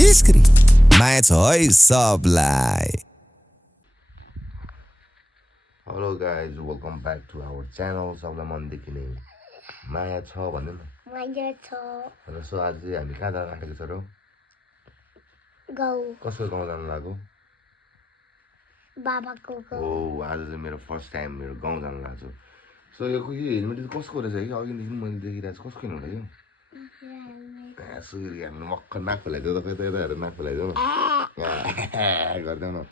इस्क्री माया छ है सबलाई। Hello guys, welcome back to our channel. सबलाई मनदेखि नै माया छ भन्नु न। माया छ। र सो आज चाहिँ हामी कहाँ जान आँटेको छ र? गाउँ। कसको गाउँ जानु लाग्यो? बाबाको गाउँ। हो, आज चाहिँ मेरो फर्स्ट टाइम मेरो गाउँ जानु लाग्छु। सो यो हेलमेट चाहिँ कसको रहेछ कि अघिदेखि मैले देखिरहेको छु? कसको हेर्नु यो? सूर्य हाम्रो मक्ख नाक फैलाइदियो त, खै त यता हेरेर नाक फैलाइदियो न गरिदेऊ न।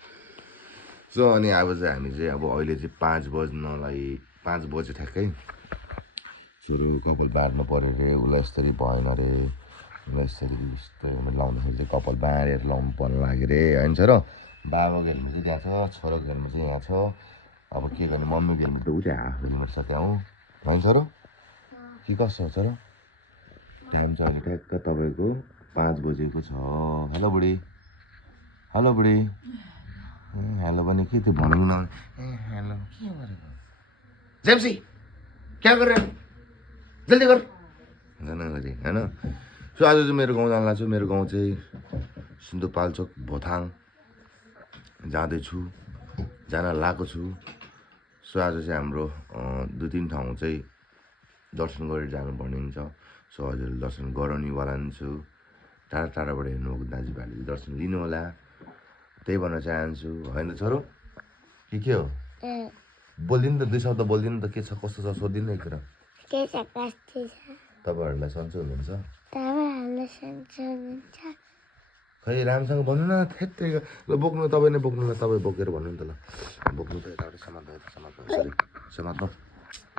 सो अनि अब चाहिँ हामी चाहिँ अब अहिले चाहिँ 5 बजे ठ्याक्कै छोरो कपाल बाँड्नु पऱ्यो अरे। उसलाई यसरी भएन अरे, उसलाई यसरी यस्तो लाउँदाखेरि चाहिँ कपाल बाँडेर लाउनु पर्नु लाग्यो अरे होइन सर। बाबाको हेलमेट चाहिँ त्यहाँ छ, छोरोको हेलमेट चाहिँ यहाँ छ। अब के गर्ने, मम्मीको हेलमेट त ऊ त्यहाँ हाफ हेलमेट छ त्यहाँ हो होइन सर? के कसो छ र? टाइम चाहिँ अहिले ठ्याक्क तपाईँको 5 बजेको छ। हेलो बुढी, हेलो बुढी। हेलो भने के थियो भन्नु न? हेलो के गरेको? जेम्सी क्या गरेर जल्दी गर गरी होइन। सो आज चाहिँ मेरो गाउँ जान लाग्छु। मेरो गाउँ चाहिँ सिन्धुपाल्चोक भोथाङ जाँदैछु, जान लागेको छु। सो आज चाहिँ हाम्रो 2-3 ठाउँ चाहिँ दर्शन गरेर जानुपर्ने हुन्छ। सो हजुरले दर्शन गराउनेवाला पनि छु। टाढा टाढाबाट हेर्नुभएको दाजुभाइहरूले दर्शन लिनु होला, त्यही भन्न चाहन्छु होइन छोरो? के हो बोलिदिनु त, 2 शब्द बोलिदिनु त। के छ कस्तो छ सोधिदिनु एक कुरा। के छ कस्तो छ? तपाईँहरूलाई सन्चो हुनुहुन्छ? तपाईँहरूलाई सन्चो हुनुहुन्छ? खै राम्रोसँग भन्नु न। थेत्तेको ल बोक्नु, तपाईँ नै बोक्नु ल, तपाईँ बोकेर भन्नु नि त ल। बोक्नु त यताबाट समात्नु, सरी समात्नु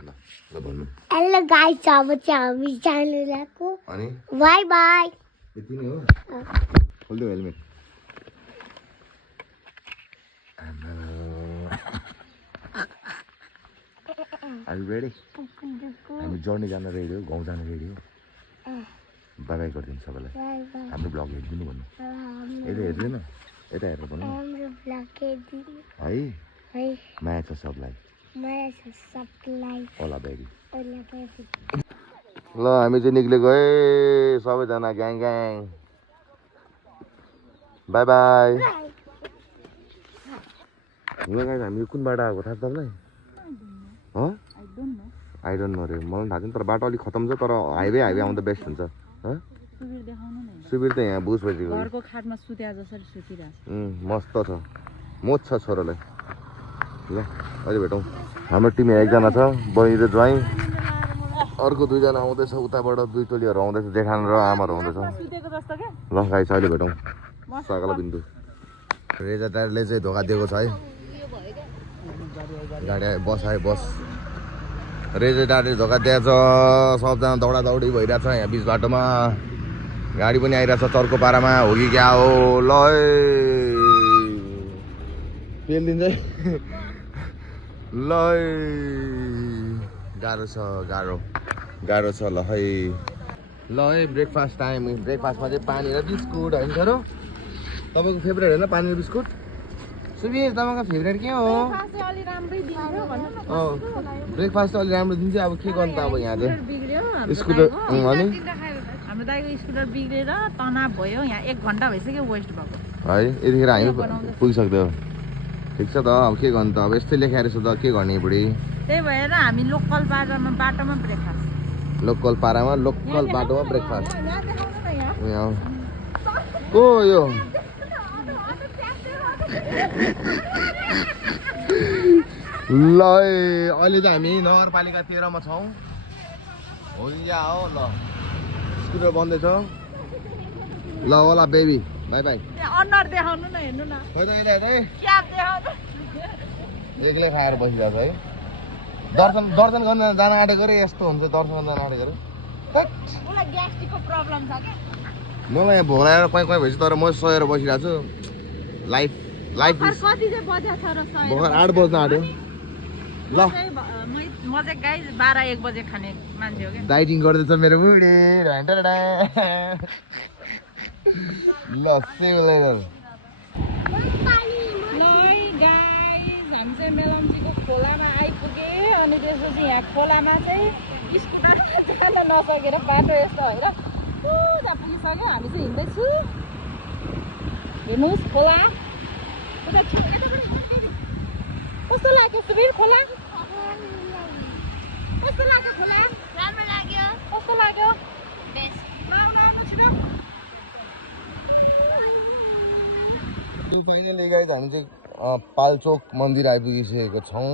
ल ल भन्नु। हेलो गाइस, अब चाहिँ हामी जानु लाग्यो। अनि बाई बाई। यति नै हो? खोलिदेऊ हेलमेट। Are you ready? हामी जर्नी जान रेडी हो, गाउँ जान रेडी हो। बाई बाई गरिदिनु सबैलाई। हाम्रो ब्लग हेरिदिनु भन्नु। यता हेरिदिनु, यता हेरेर भन्नु है। माया छ सबलाई। ओला बेबी। ल हामी चाहिँ निक्लेको है सबैजना ग्याङ ग्याङ। By bye. ल गाइस, हामी कुन बाटो आएको थाहा छ तपाईँलाई? आई डोन्ट नो रे, मलाई थाहा छैन। तर बाटो अलिक खतम छ, तर हाइवे आउँदा बेस्ट हुन्छ। सुबिर त यहाँ बुझ बजेको घरको खाटमा सुत्या जसरी सुतिरहेको मस्त छ, मोज छ छोरालाई। ल अहिले भेटौँ। हाम्रो टिम एकजना छ, बहिनी र ज्वाइँ। अर्को 2जना आउँदैछ उताबाट, 2 टोलीहरू आउँदैछ, जेठान र आमाहरू आउँदैछ। ल गाइस अहिले भेटौँ। सकल बिन्दु रेजा दाइले चाहिँ धोका दिएको छ है। गाडी आयो, बस आयो, बस। रेजा दाइले धोका दिएछ। सबजना दौडा दौडी भइरहेछ यहाँ बिच बाटोमा। गाडी पनि आइरहेछ चर्को पारामा हो कि क्या हो। ल पेलिदिन्छ है। ल गाह्रो छ, गाह्रो छ। ल है ल है ब्रेकफास्ट टाइम। ब्रेकफास्टमा चाहिँ पानी र बिस्कुट होइन सर? तपाईँको फेभरेट होइन पानी र बिस्कुट? सुबिर तपाईँको फेभरेट के हो? ब्रेकफास्ट अलि राम्रो दिन्छ। अब के गर्नु त अब यहाँ चाहिँ स्कुटर अनि हाम्रो दाइको स्कुटर बिग्रेर तनाव भयो। यहाँ 1 घन्टा भइसक्यो वेस्ट भएको है। यतिखेर हामी पुगिसक्यो। ठिक छ त, अब के गर्नु त, अब यस्तै लेखाएर छ त के गर्ने बुढी। त्यही भएर हामी लोकल बाटोमा ब्रेकफास्ट। लोकल पारामा लोकल बाटोमा ब्रेकफास्ट। को यो ल अहिले चाहिँ हामी नगरपालिका 13 मा छौँ। हो या हो। ल स्कुटर बन्दैछ। ल ओला बेबी बाई बाई। अनुहार देखाउनु न, हेर्नु न। खै त यता हेर्दै क्याप देखाउनु। एक्लै खाएर बसिरहेको है। दर्शन गर्न जान आँटेको रे, यस्तो हुन्छ दर्शन गर्न जान आँटेको रे। मलाई ग्यास्ट्रिकको प्रब्लम छ के? मलाई यहाँ भोलाएर कहीँ भएपछि, तर म सहेर बसिरहेको छु। लाइफ कति चाहिँ बजे छ र? भर्खर 8 बज्न आँट्यो। ल म चाहिँ गाइस 12-1 बजे खाने मान्छे हो क्या। डाइटिङ गर्दैछ मेरो बुढी। ल सेउ हामी चाहिँ मेलम्चीको खोलामा आइपुगे। अनि त्यसपछि यहाँ खोलामा चाहिँ स्कुटरमा जान नसकेर बाटो यस्तो होइन पुरा पुगिसक्यो। हामी चाहिँ हिँड्दैछु। हेर्नुहोस् खोला कस्तो लाग्यो सुबिर खोला कस्तो लाग्यो खोला राम्रो लाग्यो कस्तो लाग्यो फाइनली गाइज हामी चाहिँ पाल्चोक मन्दिर आइपुगिसकेको छौँ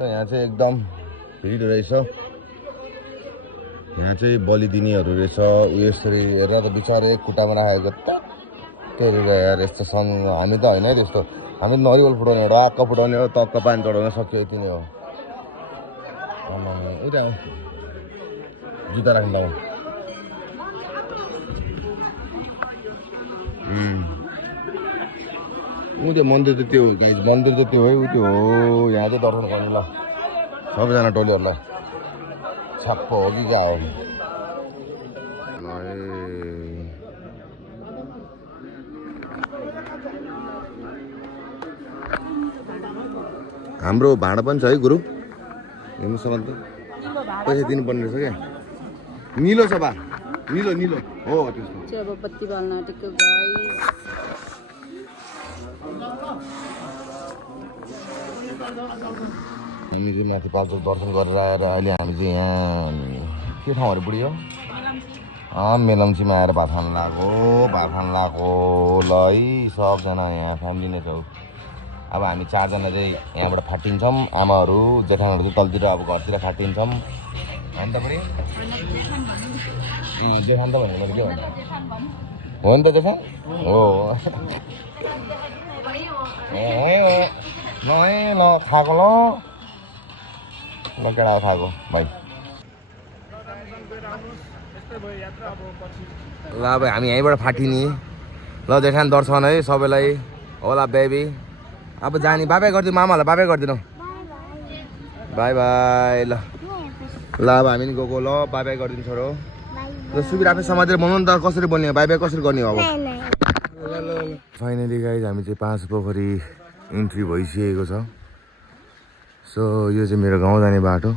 र यहाँ चाहिँ एकदम भिड रहेछ यहाँ चाहिँ बलि दिनेहरू रहेछ यसरी हेरेर त बिचरा एक खुट्टामा राखेको त्यही यार यस्तो सँग हामी त होइन है त्यस्तो हामी नरिवल फुटाउने एउटा आक्क फुटाउने हो टक्क पानी चढाउन सक्यो यति नै हो उता जुत्ता राख्नु त्यो मन्दिर त त्यो मन्दिर त त्यो है उ त्यो हो यहाँ चाहिँ दर्शन गर्नु ल सबैजना टोलीहरूलाई छाप्प हो कि क्या हो हाम्रो भाँडा पनि छ है गुरु हेर्नुसम्म त पैसा दिनुपर्ने रहेछ क्या निलो छ बा निलो निलो हो त्यस्तो चाहिँ अब बत्ती बाल्न आँटेको गाइस हामी चाहिँ माथि पाल्चोक दर्शन गरेर आएर अहिले हामी चाहिँ यहाँ के ठाउँहरू पुग्यो मेलम्चीमा आएर भात खान लगाएको ल है सबजना यहाँ फ्यामिली नै छौँ अब हामी चारजना चाहिँ यहाँबाट फाटिन्छौँ आमाहरू जेठानहरू चाहिँ तलतिर अब घरतिर फाटिन्छौँ होइन त पनि जेठान त भन्नु के भन्नु हो नि त जेठान हो ल खाएको ल केटा खाएको भाइ ल अब हामी यहीँबाट फाटिने ल जेठान दर्शन है सबैलाई होला बेबी अब जाने बाई बाई गरिदिनु मामालाई बाई बाई गरिदिनु बाई बाई ल ल अब हामी नि गएको ल बाई बाई गरिदिनु छोरो ल सुबिर आफै समातेर बनाउनु नि त कसरी बन्ने बाई बाई कसरी गर्ने हो अब फाइनली गाइज हामी चाहिँ 5 पोखरी इन्ट्री भइसकेको छ सो यो चाहिँ मेरो गाउँ जाने बाटो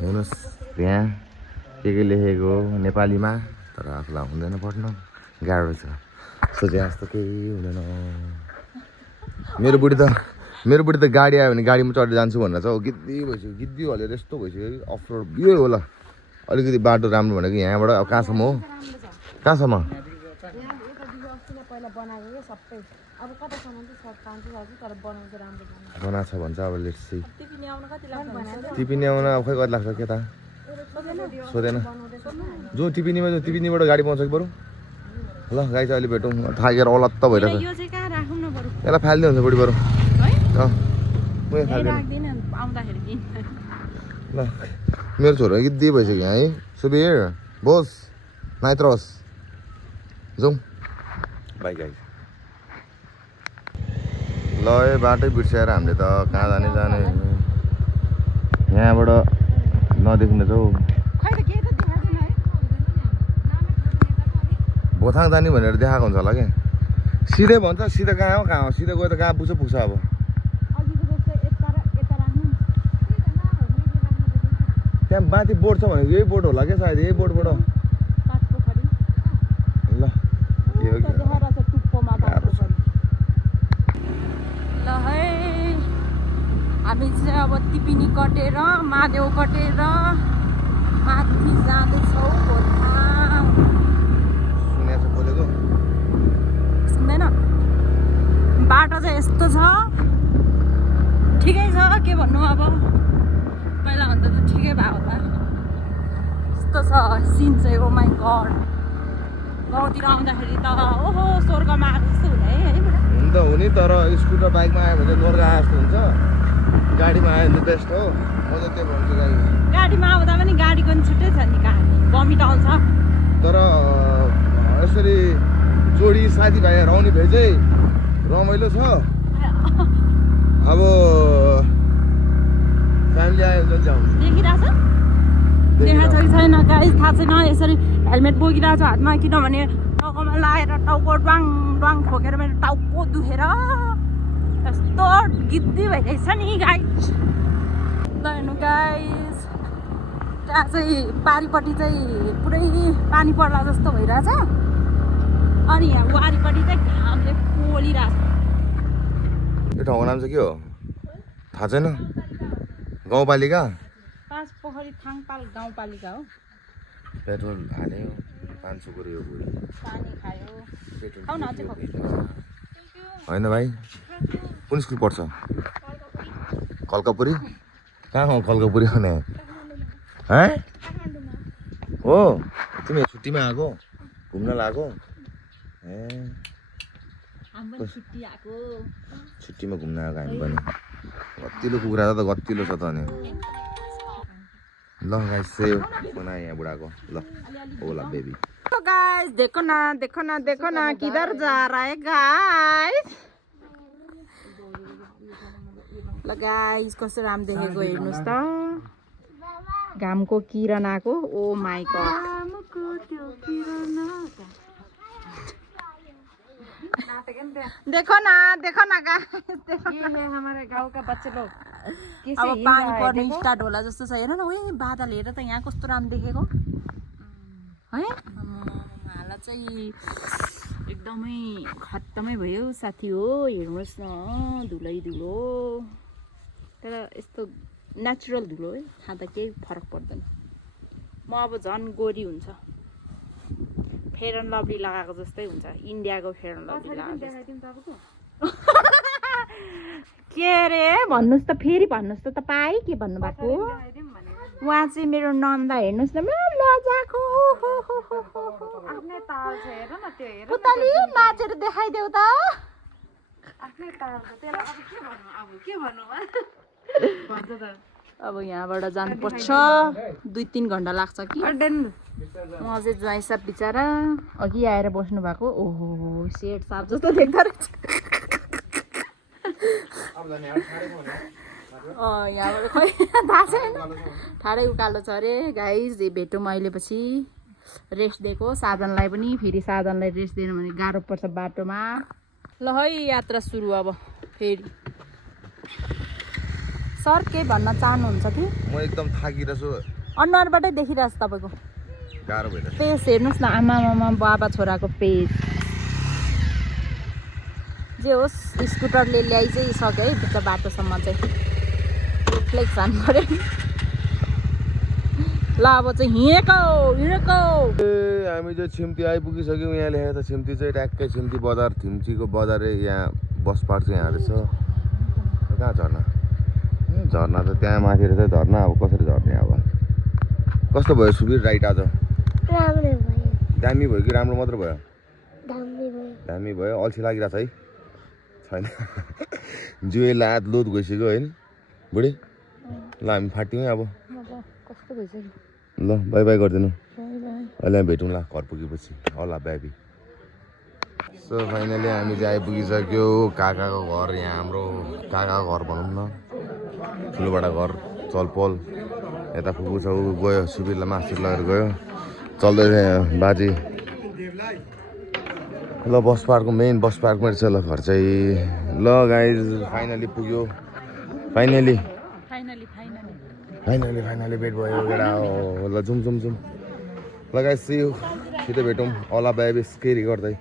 हेर्नुहोस् त्यहाँ के लेखेको नेपालीमा तर आफूलाई हुँदैन पढ्न गाह्रो छ सोचे जस्तो केही हुँदैन मेरो बुढी त गाडी आयो भने गाडीमा चढेर जान्छु भनेर चाहिँ गिद्दी भइसक्यो गिद्दी हलेर यस्तो भइसक्यो अफ रोड यो होला अलिकति बाटो राम्रो भनेको यहाँबाट अब कहाँसम्म हो कहाँसम्म बनाएको छ भन्छ अब लेट्स सी टिपिनी आउन अब खै कति लाग्छ के त सोधेन जो टिपिनीबाट गाडी पाउँछ कि बरु ल गाई चाहिँ अहिले भेटौँ थाकेर अलत्त भइरहेछ यसलाई फालिदिनु हुन्छ बुढी बरु ल मेरो छोरो गिद्दी भइसक्यो है सुबिर बोस नाइत्रोस जाउँ बाई गाई ल है बाटै बिर्स्याएर हामीले त कहाँ जाने यहाँबाट नदेखिने छौ भोथाङ जाने भनेर देखाएको हुन्छ होला क्या सिधै भन्छ सिधै कहाँ हो सिधै गयो त कहाँ पुग्छ अब त्यहाँ माथि बोर्ड छ भनेको यही बोर्ड होला क्या सायद यही बोर्डबाट ल हामी चाहिँ अब टिपिनी कटेर महादेव कटेर माथि जाँदैछौँ सुन्दैन बाटो चाहिँ यस्तो छ ठिकै छ के भन्नु अब पहिला भन्दा त ठिकै भयो होला यस्तो छ सिन चाहिँ ओ माई गड गाउँतिर आउँदाखेरि त ओहो स्वर्गमा आएको जस्तो हुने है हुन त हुने तर स्कुटर बाइकमा आयो भने स्वर्ग आए जस्तो हुन्छ गाडीमा आयो भने बेस्ट हो म त त्यही भन्छु गाडीमा आउँदा पनि गाडीको नि छुट्टै छ नि कहानी बमिट आउँछ तर यसरी जोडी साथीभाइहरू आउने भए चाहिँ रमाइलो छ अब फ्यामिली आयो भने चाहिँ देखिरहेछ देखाएको छ कि छैन गाइस थाहा छैन यसरी हेलमेट बोकिरहेको छ हातमा किनभने टाउकोमा लगाएर टाउको ड्वाङ ड्वाङ ठोकेर मेरो टाउको दुखेर यस्तो गिद्दी भइरहेछ नि गाइस ल हेर्नु गाइस त्यहाँ चाहिँ पारिपट्टि चाहिँ पुरै पानी पर्ला जस्तो भइरहेछ अनि यहाँ वारिपट्टि चाहिँ घामले पोलिरहेको छ। यो ठाउँको नाम चाहिँ के हो थाहा छैन? गाउँपालिका? पाँच पोखरी थाङपाल गाउँपालिका हो। पेट्रोल हाल्यो 500 को यो पानी खायो। पेट्रोल खाऊ न अझै खाऊ। होइन भाइ कुन स्कुल पढ्छ? कल्कापुरी? कहाँ हो कल्कापुरी हुने? है हो तिमी छुट्टीमा आएको घुम्न लागेको? ए हामी पनि छुट्टी आएको। छुट्टीमा घुम्न आएको हामी पनि। गतिलो कुखुरा छ त गतिलो छ त अनि ल गाइस सेव बनाए यहाँ बुढाको ल ओला बेबी। तो गाइस देखो ना किधर जा रहा है गाइस। ल गाइस कस्तो राम देखेको हेर्नुस् त घामको किरण आको। ओ माय गॉड देखो ना गाइस ये है हमारे गांव का बच्चे लोग। अब पानी पर्ने स्टार्ट होला जस्तो छ हेर न। ओए बादल हेर त यहाँ कस्तो राम देखेको है। हालत चाहिँ एकदमै खत्तमै भयो साथी हो। हेर्नुहोस् न धुलै धुलो तर यस्तो नेचुरल धुलो है खाँदा केही फरक पर्दैन। म अब झन् गोरी हुन्छ फेयर एन्ड लभली लगाएको जस्तै हुन्छ। इन्डियाको फेयर एन्ड लभली लगाएको के अरे भन्नुहोस् त फेरि भन्नुहोस् त तपाईँ के भन्नुभएको? उहाँ चाहिँ मेरो नन्दा हेर्नुहोस् न लजाको पुतली नाचेर देखाइदेऊ त। अब यहाँबाट जानुपर्छ 2-3 घन्टा लाग्छ कि। म अझै ज्वाइँ साहब बिचरा अघि आएर बस्नु भएको। ओहो सेट साहब जस्तो देख्दो रहेछ। यहाँबाट खै थाहा छैन ठाडै उकालो छ अरे गाइस। भेटौँ अहिले पछि। रेस्ट दिएको साधनलाई पनि फेरि साधनलाई रेस्ट दिनु भने गाह्रो पर्छ बाटोमा। ल है यात्रा सुरु अब फेरि। सर के भन्न चाहनुहुन्छ कि? म एकदम थाकिरहेको छु। अनुहारबाटै देखिरहेको छ तपाईँको गाह्रो भइरहेछ। पेस हेर्नुहोस् न आमा बाबा छोराको पेस। जे होस् स्कुटरले ल्याइ चाहिँ सक्यो है भित्र बाटोसम्म चाहिँ। फ्लेक्स हान्नु पऱ्यो। ल अब चाहिँ हिँडेको ए हामी चाहिँ छिम्ती आइपुगिसक्यौँ। यहाँ लेखेको छ छिम्ती चाहिँ ट्याक्कै छिम्ती बजार थिम्चीको बजार यहाँ बस पार्क चाहिँ यहाँ रहेछ। कहाँ झर्ना? झर्ना त त्यहाँ माथि रहेछ झर्ना। अब कसरी झर्ने अब? कस्तो भयो सुबिर राइड आज? राम्रो भयो। दामी भयो कि राम्रो मात्र भयो? दामी भयो। अल्छी लागिरहेछ है? छैन जुए लात लोत गइसक्यो होइन बुढी? ल हामी फाट्यौँ है अब। कस्तो भइसक्यो? ल बाई बाई गरिदिनु। अहिले भेटौँ ल घर पुगेपछि। होला बेबी। सो फाइनली हामी चाहिँ आइपुगिसक्यो काकाको घर। यहाँ हाम्रो काकाको घर भनौँ न ठुलोबडा घर चलपल। यता फुपू छ ऊ गयो सुबिरलाई मास्टर लगेर गयो। चल्दैछ बाजे। ल बस पार्कको मेन बस पार्कमा रहेछ ल घर चाहिँ। ल गाइज फाइनली पुग्यो। फाइनली भेट भयो केटा हो। ल जुम ल गाइज सी यू। छिटो भेटौँ होला बेबी स्केरी गर्दै।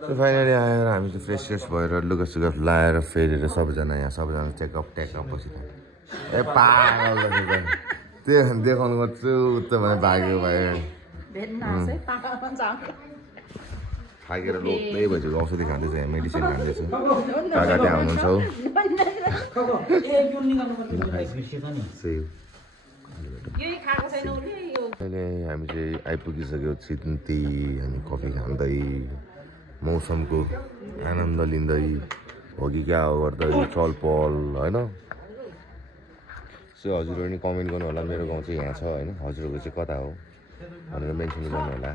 फाइनली आएर हामी चाहिँ फ्रेस भएर लुगासुगा लाएर फेरेर सबैजना यहाँ सबैजना टेकअप बसिरहेको। ए पागल त्यो देखाउनु गर्छु उता भने भाग्यो भयो। थाकेर लोप्दै भइसक्यो। औषधि खाँदैछ यहाँ मेडिसिन खाँदैछु। काका त्यहाँ हुनुहुन्छ हौ। अहिले हामी चाहिँ आइपुगिसक्यो छिन्ती। हामी कफी खाँदै मौसमको आनन्द लिँदै होगी क्या गर्दै चलपल होइन। सो हजुरहरू नि कमेन्ट गर्नु होला मेरो गाउँ चाहिँ यहाँ छ होइन हजुरहरूको चाहिँ कता हो भनेर मेन्सन गर्नु होला।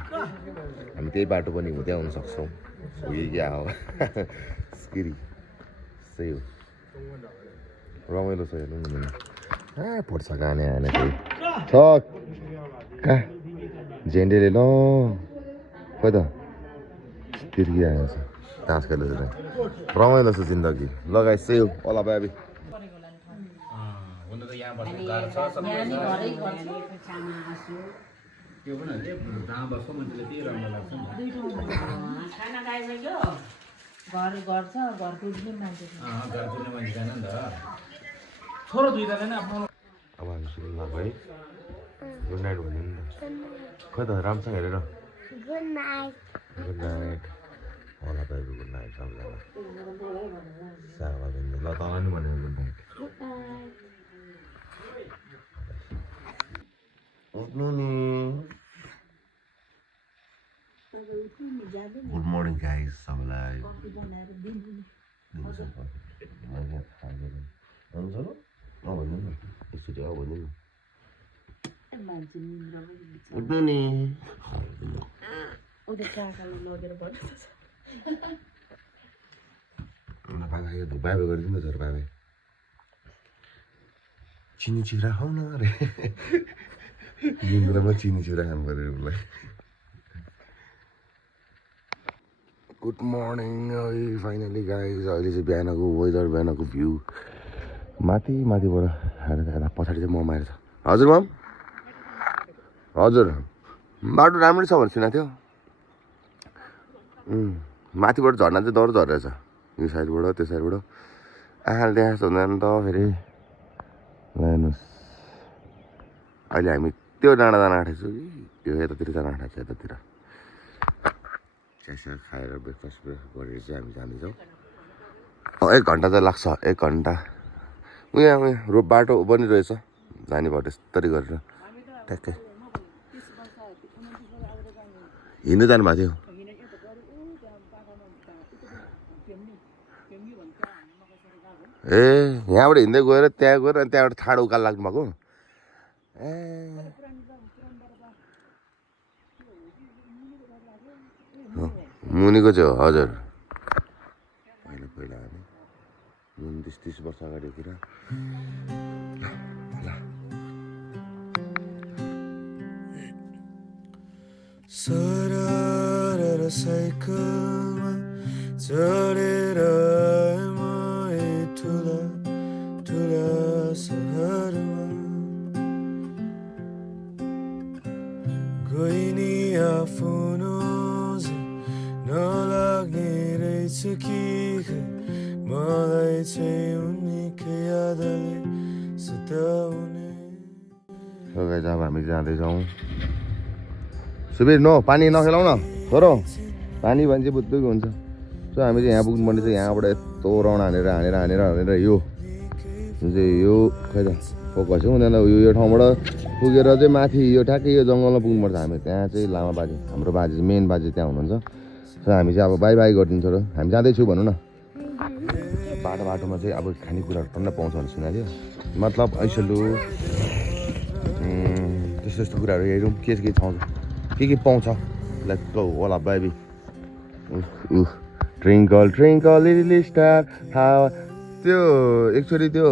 हामी त्यही बाटो पनि हुँदै आउन सक्छौँ। होगी क्या हो स्किरी सही हो। रमाइलो छ हेर्नु न मैले। फोर्छ गाने हाने त्यही छ कहाँ झेन्डेले ल खोइ त तिर्की आएको छ तास खेल्दैछ। रमाइलो छ जिन्दगी। लगाइ सेउ होला बेबी। त्यो पनि अहिले जहाँ बस्छ मान्छेले त्यही राम्रो लाग्छ नि खाना खाइसक्यो घर छ घर पुग्ने मान्छे घर पुग्ने मान्छे छैन नि त छोरो दुईटा छैन आफ्नो अब हामी सुरु भएको है गुड नाइट भन्यो नि त खै त राम्रोसँग हेरेर Good night. गुड नाइट होला तपाईँको गुड नाइट सबैजना सावा दिनु ल तँलाई नि भनेको गुड नाइट उठ्नु नि गुड मर्निङ गाइस सबैलाई भनिदिनु न एकचोटि भनिदिनु उठ्नु नि बाबा गरिदिनु छोरा बाबा चिनी चिउरा खाऊ न अरे जिन्द्रमा चिनी चिउरा खानु पऱ्यो उसलाई गुड मर्निङ है फाइनली गाइस अहिले चाहिँ बिहानको वेदर बिहानको भ्यू माथिबाट हेर्दा पछाडि चाहिँ मम आएर छ हजुर मम हजुर बाटो राम्रै छ भनेर सुनेको थियो माथिबाट झर्ना चाहिँ डर झरेछ यो साइडबाट त्यो साइडबाट आँखाले देखाएको हुँदैन त फेरि हेर्नुहोस् अहिले हामी त्यो डाँडा जान आँटेको छु कि यो यतातिर जान आँटेको छ यतातिर चिया खाएर ब्रेकफास्ट गरेर चाहिँ हामी जाँदैछौँ 1 घन्टा चाहिँ लाग्छ 1 घन्टा उहाँ रोड बाटो बनिरहेछ जाने बाटो यस्तरी गरेर ट्याक्कै हिँड्दै जानुभएको थियो ए यहाँबाट हिँड्दै गएर त्यहाँ गएर अनि त्यहाँबाट ठाडो उकालो लाग्नु भएको ए मुनिको चाहिँ हो हजुर पहिला हामी मुनि 30 वर्ष अगाडि कुरा सरर साइकलमा चढेर ठुला ठुला सहरमा गइनी आफ्नो नलाग्ने रहेछ कि मलाई चाहिँ उनीकै यादले सताउने अब हामी जाँदैछौँ सुबीर नो पानी नखेलाउ न छोरो पानी भने चाहिँ बुद्धुको हुन्छ सो हामी चाहिँ यहाँ पुग्नुपर्ने चाहिँ यहाँबाट यस्तो राउन्ड हानेर यो जुन चाहिँ यो खै त फोकसै हुँदैन यो ठाउँबाट पुगेर चाहिँ माथि यो ठ्याक्कै यो जङ्गलमा पुग्नुपर्छ हामी त्यहाँ चाहिँ लामा बाजे हाम्रो बाजे मेन बाजे त्यहाँ हुनुहुन्छ सो हामी चाहिँ अब बाई बाई गरिदिन्छ र हामी जाँदैछु भनौँ न बाटोमा चाहिँ अब खानेकुराहरू टन्नै पाउँछ भनेर सुनेको थियो मतलब ऐसलु त्यस्तो कुराहरू हेरौँ के पाउँछ लाइक होला बेबी ट्रिङ्कल ट्रिङ्कल लिटिल स्टार हावा त्यो एकचोटि त्यो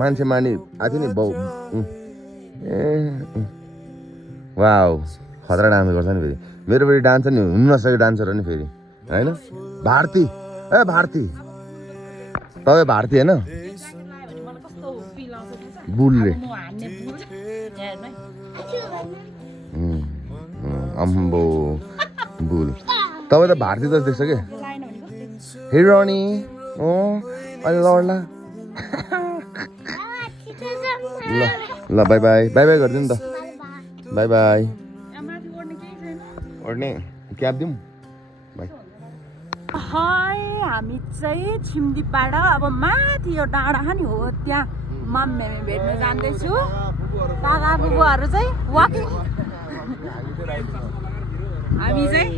मान्छे मानि आएको थियो नि बाउ वाउ खतरा डान्स गर्छ नि फेरि मेरो फेरि डान्सर नि हुनु नसकेको डान्सर हो नि फेरि होइन भारती तपाईँ भारती होइन बुलले अम्बो बुल तपाईँ त भारती जस्तो देख्छ क्या हिरोनी अहिले लड्ला ल बाई बाई गरिदिनु नि त बाई बाई ओर्ने क्याब दिउँ बाई हामी चाहिँ छिमदीपबाट अब माथि यो डाँडा नि हो त्यहाँ मम्मी भेट्न जाँदैछु काका बुबुहरू चाहिँ वाकिङ हामी चाहिँ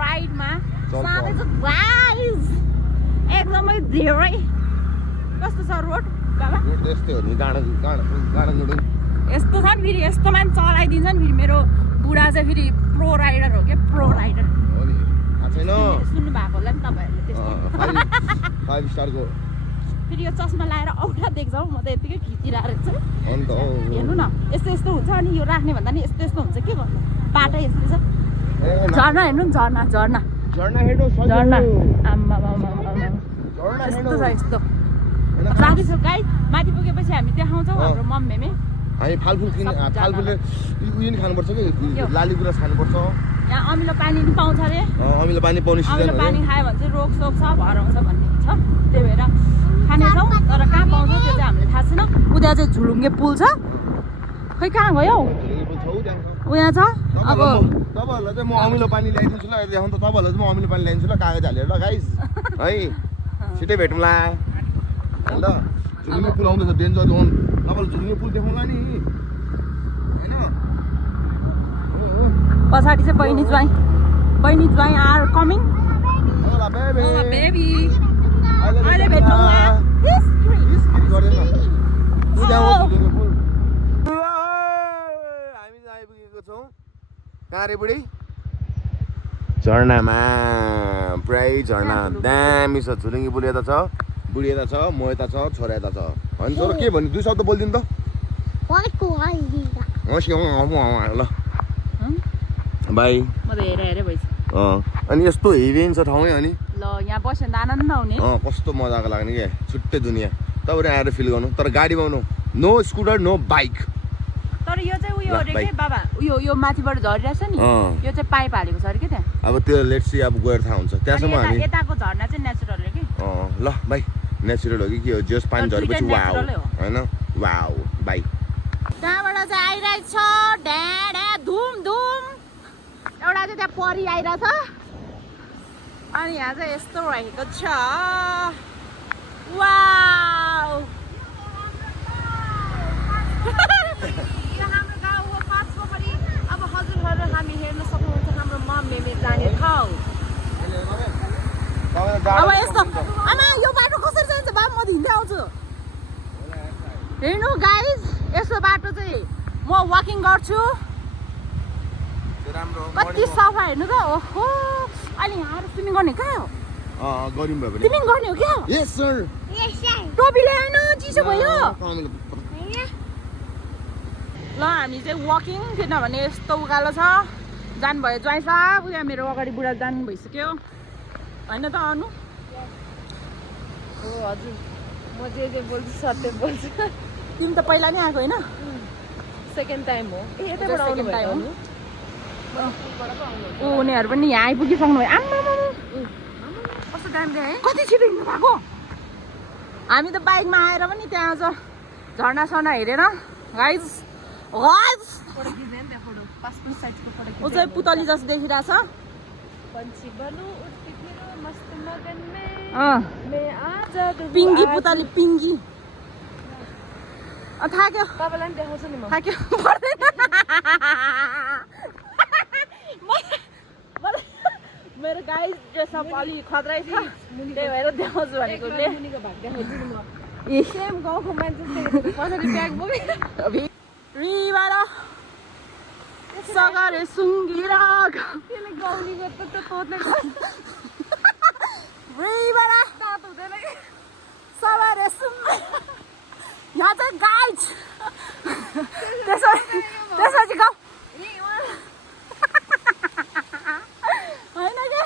राइडमा जाँदैछु गाइस एकदमै धेरै कस्तो छ रोड बाबा यस्तो छ नि फेरि यस्तोमा पनि चलाइदिन्छ नि फेरि मेरो बुढा चाहिँ फेरि प्रो राइडर हो क्या प्रो राइडर सुन्नु भएकोलाई पनि तपाईँहरूले त्यस्तो 5 स्टारको फेरि यो चस्मा लाएर औठा देख्छ हौ म त यतिकै खिचिरहेको रहेछ हेर्नु न यस्तो हुन्छ अनि यो राख्ने भन्दा नि यस्तो हुन्छ के गर्नु बाटो यस्तो छ झर्ना हेर्नु नि झर्ना आम्मा यस्तो छ यस्तो जाँदैछौँ गाइस माथि पुगेपछि हामी देखाउँछौँ हाम्रो मम्मी हामी फलफुल फलफुलले उयो नि खानुपर्छ कि लाली गुराँस खानुपर्छ यहाँ अमिलो पानी पनि पाउँछ अरे अमिलो पानी पाउने सिजन अमिलो पानी खायो भने चाहिँ रोग सोग सब हराउँछ भन्ने छ त्यही भएर खानेछौँ तर कहाँ पाउँछ त्यो चाहिँ हामीले थाहा छैन उता चाहिँ झुलुङ्गे पुल छ खै कहाँ गयो उहाँ छ अब तपाईँहरूलाई चाहिँ म अमिलो पानी ल्याइदिन्छु ल यदि त तपाईँहरूलाई चाहिँ म अमिलो पानी ल्याइदिन्छु ल कागज हालेर ल गाइस है छिटै भेटौँला ल झुलुङ्गे पुल आउँदैछ डेन्जर जोन तपाईँलाई झुलुङ्गे पुल देखाउँला नि पछाडि चाहिँ बहिनी ज्वाइँ आर कमिङ बेबी अहिले भेटौँला हामी आइपुगेको छौँ कहाँ रे बुढी झरनामा पुरै झरना दामी छ झुलुङ्गे पुल यता छ बुढी यता छ म यता छ छोरा यता छ होइन छोरा के भन्नु 2 शब्द बोलिदिनु त ल बाई म त हेरे भइसक्यो अनि यस्तो हेभी छ ठाउँ अनि ल यहाँ बस्यो भने आनन्द आउने कस्तो मजाको लाग्ने क्या छुट्टै दुनियाँ तपाईँहरू आएर फिल गर्नु तर गाडीमा आउनु नो स्कुटर नो बाइक तर यो चाहिँ उयो अरे के बाबा यो माथिबाट झरिरहेछ नि यो चाहिँ पाइप हालेको छ अरे के त्यहाँ अब त्यो लेट्स सी अब गएर थाहा हुन्छ त्यहाँसम्म हामी यताको झरना चाहिँ नेचुरल हो कि ल बाई नेचुरल हो कि हो जस पानी झरेपछि वाउ होइन वाउ बाई त्यहाँबाट चाहिँ आइरहेछ ढ्याढ्या धुम धुम एउटा चाहिँ त्यहाँ परी आइरहेछ अनि यहाँ चाहिँ यस्तो रहेको छ वाउ यो हाम्रो गाउँ हो पाँचपोखरी अब हजुरहरू हामी हेर्न सक्नुहुन्छ हाम्रो मेमे जाने ठाउँ अब यस्तो आमा यो बाटो कसरी जान्छ बा म हिँड्दै आउँछु हेर्नु गाइज यस्तो बाटो चाहिँ म वाकिङ गर्छु कति सफा हेर्नु त ओहो अहिले यहाँहरू स्विमिङ गर्ने कहाँ हो गऱ्यौँ भयो भने स्विमिङ गर्ने हो क्या यस सर टोपी ल्याएन चिसो भयो ल हामी चाहिँ वाकिङ किनभने यस्तो उकालो छ जानुभयो ज्वाइँ साहब उयो मेरो अगाडि बुढा जानु भइसक्यो होइन त अनु हो हजुर म जे बोल्छु सत्य बोल्छु तिमी त पहिला नै आएको होइन सेकेन्ड टाइम हो यतैबाट आउनु टाइम हो उनीहरू पनि यहाँ आइपुगिसक्नु भयो आम्मा कस्तो टाइम है कति छिटो हिँड्नु भएको हामी त बाइकमा आएर पनि त्यहाँ छ झर्ना सर्ना हेरेर गाइज ऊ चाहिँ पुतली जस्तो देखिरहेछ पिङ्गी पुतली पिङ्गी थाक्यो तपाईँलाई पनि देखाउँछु नि म थाक्यो पर्दैन मेरो गाई जो सब अलि खतरै छ त्यही भएर देखाउँछु भनेको सेम गाउँको मान्छे पछाडि ब्याग बोकेर रिबाट सगरे सुङ्गिरा त्यसले गाउँलीको त तोड्दै रिबाट तातो हुँदैन सगरे सुङ्गिरा यहाँ चाहिँ गाइज त्यसपछि गाउँ होइन क्या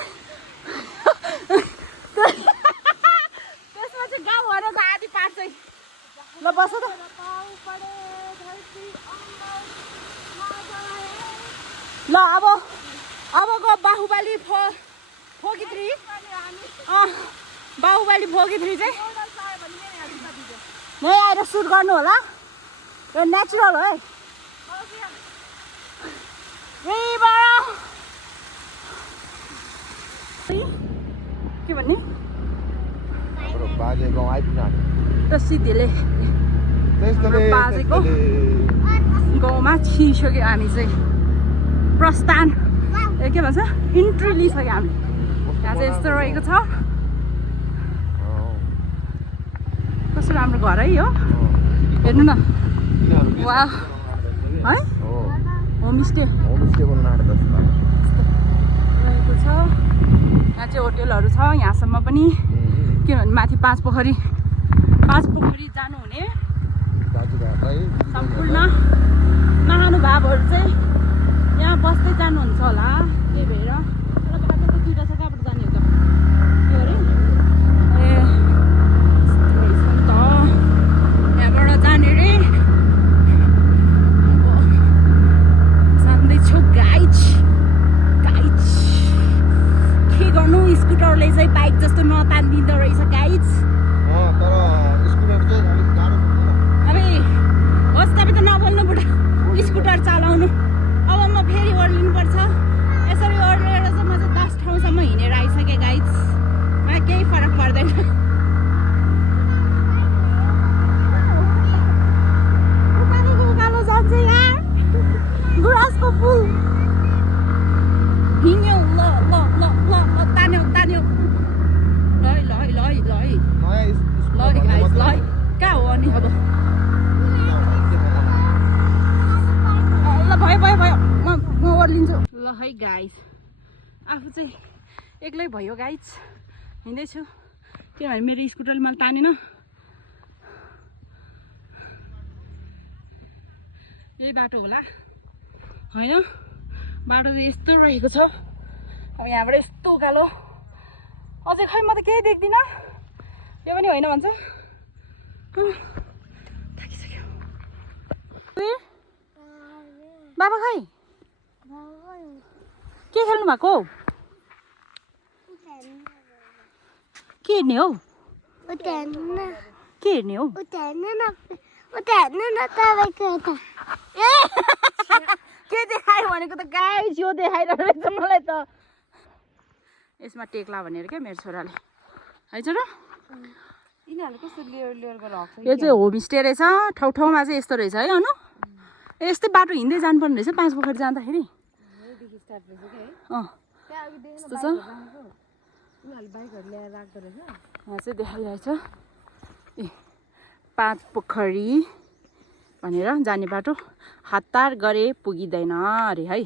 त्यसमा चाहिँ गाउँ भनेको आधी पार्ट चाहिँ ल बस त ल अबको बाहुबली फोकी3 बाहुबली फोकी3 चाहिँ नै आएर सुट गर्नु होला यो नेचुरल हो है के भन्ने बाजे गाउँ आइपुग्नु त सिधेले बाजेको गाउँमा छिसक्यो हामी चाहिँ प्रस्थान के भन्छ इन्ट्री लिइसक्यो हामीले यहाँ चाहिँ यस्तो रहेको छ कस्तो राम्रो घर है यो हेर्नु न वा है होमस्टे रहेको छ यहाँ चाहिँ होटेलहरू छ यहाँसम्म पनि किनभने माथि पाँचपोखरी जानुहुने सम्पूर्ण महानुभावहरू चाहिँ यहाँ बस्दै जानुहुन्छ होला त्यही भएर तर बाटो त दुईवटा छ कहाँबाट जाने हो त त्यो अरे ए यहाँबाट जाने रे बुढा स्कुटर चलाउनु। अब म फेरि ओर्लिनुपर्छ। यसरी ओर्लेर चाहिँ म चाहिँ 10 ठाउँसम्म हिँडेर आइसकेँ गाइज। मलाई केही फरक पर्दैन। उकालो जान्छ यार। गुराँसको फुल हिँड्यो। ल ल ल ल तान्यो तान्यो। ल ल ल ल ल गाइज ल कहाँ हो अनि अब ल भयो भयो भयो म ओर्लिन्छु। ल है गाइज आफू चाहिँ एक्लै भयो गाइज हिँड्दैछु किनभने मेरो स्कुटरले मलाई तानेन। यही बाटो होला होइन बाटो चाहिँ यस्तो रहेको छ। अब यहाँबाट यस्तो उकालो अझै खै म त केही देख्दिनँ। यो पनि होइन भन्छ। थाकिसक्यो बाबा खै के खेल्नु भएको हौ? के हेर्ने हौ? के हेर्ने हौ? ए के देखायो भनेको त गाइस यो देखाइरहेको रहेछ मलाई त। यसमा टेक्ला भनेर क्या मेरो छोराले है छोरा। यिनीहरूले कस्तो लेयर लेयर गरेर हक्छ। यो चाहिँ होमस्टे रहेछ। ठाउँ ठाउँमा चाहिँ यस्तो रहेछ है अनु। यस्तै बाटो हिँड्दै जानुपर्ने रहेछ 5 पोखरी जाँदाखेरि। यस्तो छ यहाँ चाहिँ देखाइरहेछ ए 5 पोखरी भनेर जाने बाटो हतार गरे पुगिँदैन अरे है।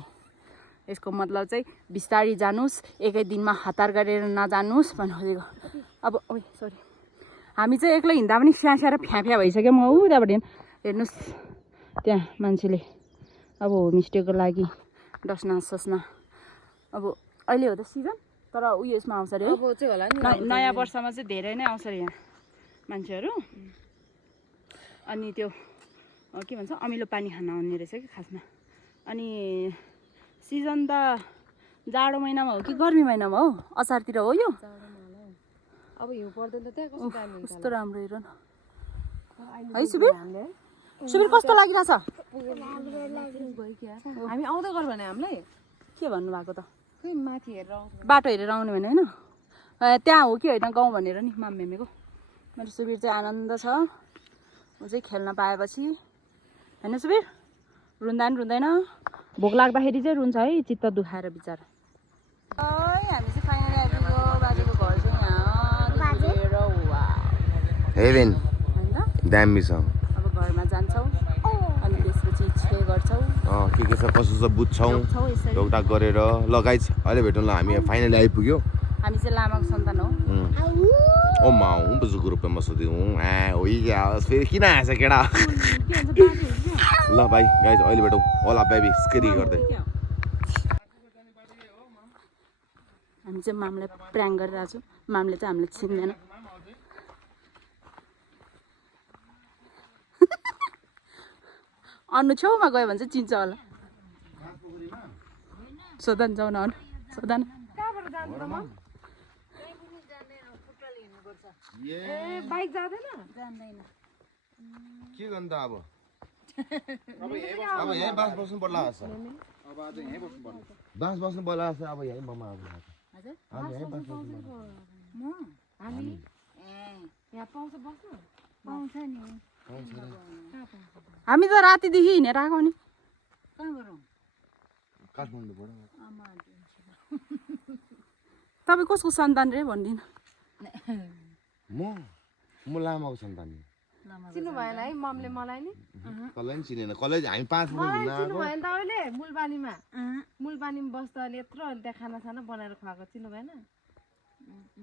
यसको मतलब चाहिँ बिस्तारी जानुस् एकै दिनमा हतार गरेर नजानुस् भन्नु खोजेको। अब ओइ सरी हामी चाहिँ एक्लै हिँड्दा पनि स्यास्याएर फ्याफ्या भइसक्यो। म उताबाट हेर्नुहोस् त्यहाँ मान्छेले अब होमस्टेको लागि डस्ना सस्ना अब अहिले हो त सिजन तर उयसमा आउँछ अरे अब चाहिँ होला नि नयाँ वर्षमा चाहिँ धेरै नै आउँछ अरे यहाँ मान्छेहरू। अनि त्यो के भन्छ अमिलो पानी खान आउने रहेछ कि खासमा। अनि सिजन त जाडो महिनामा हो कि गर्मी महिनामा हो? असारतिर हो यो? अब हिउँ पर्दैन त त्यहाँ कस्तो दामी हुन्छ। कस्तो राम्रो हेर न है सुबिर। सुबिर कस्तो लागिरहेछ? हामी आउँदै गर भने हामीलाई के भन्नु भएको त? खै माथि हेरेर आउँछ। बाटो हेरेर आउने भने होइन त्यहाँ हो कि होइन गाउँ भनेर नि मामेको। मेरो सुबिर चाहिँ आनन्द छ ऊ चाहिँ खेल्न पाएपछि होइन सुबिर। रुँदा नि रुँदैन भोक लाग्दाखेरि चाहिँ रुन्छ है चित्त दुखाएर बिचरा। हामी चाहिँ फाइनली आइपुग्यो बाजेको घर चाहिँ यहाँ हेभेन होइन दामी छ। अब घरमा जान्छौँ अनि त्यसपछि छे गर्छौँ के छ कसो छ बुझ्छौँ यसरी एउटा गरेर लगाइछ। अहिले भेटौँ ल हामी फाइनली आइपुग्यो। हामी चाहिँ लामाको सन्तान हो। ओ माउ बुजुर्ग रूपमा सोध्यौँ हो फेरि किन हाँस केटा। ल भाइ गाइज अहिले भेटौँ होला बेबी स्केरी गर्दै। हामी चाहिँ मामलाई प्र्याङ गरिरहेको छौँ। मामले चाहिँ हामीलाई चिन्दैन। अनु छेउमा गयो भने चाहिँ चिन्छ होला। सोधन जाउँ न अनु सोधन। बाइक जाँदैन के गर्नु त अब यहीँ बास बस्नु पर्ला जस्तो। बास बस्नु पर्ला जस्तो अब यहीँ ममा अब यहीँ बास बस्नु हामी यहाँ पाउँछ बस्नु पाउँछ नि। हामी त रातिदेखि हिँडेर आएको नि काठमाडौँबाट। तपाईँ कसको सन्तान रे भनिदिनु। म लामाको सन्तान। चिन्नु भएन है ममले मलाई नि कसलाई नि चिनेन कसलाई हामी 5 मलाई चिन्नु भएन तपाईँले मुलपानीमा बस्दा यत्रो अनि त्यहाँ खानासाना बनाएर खुवाएको चिन्नु भएन।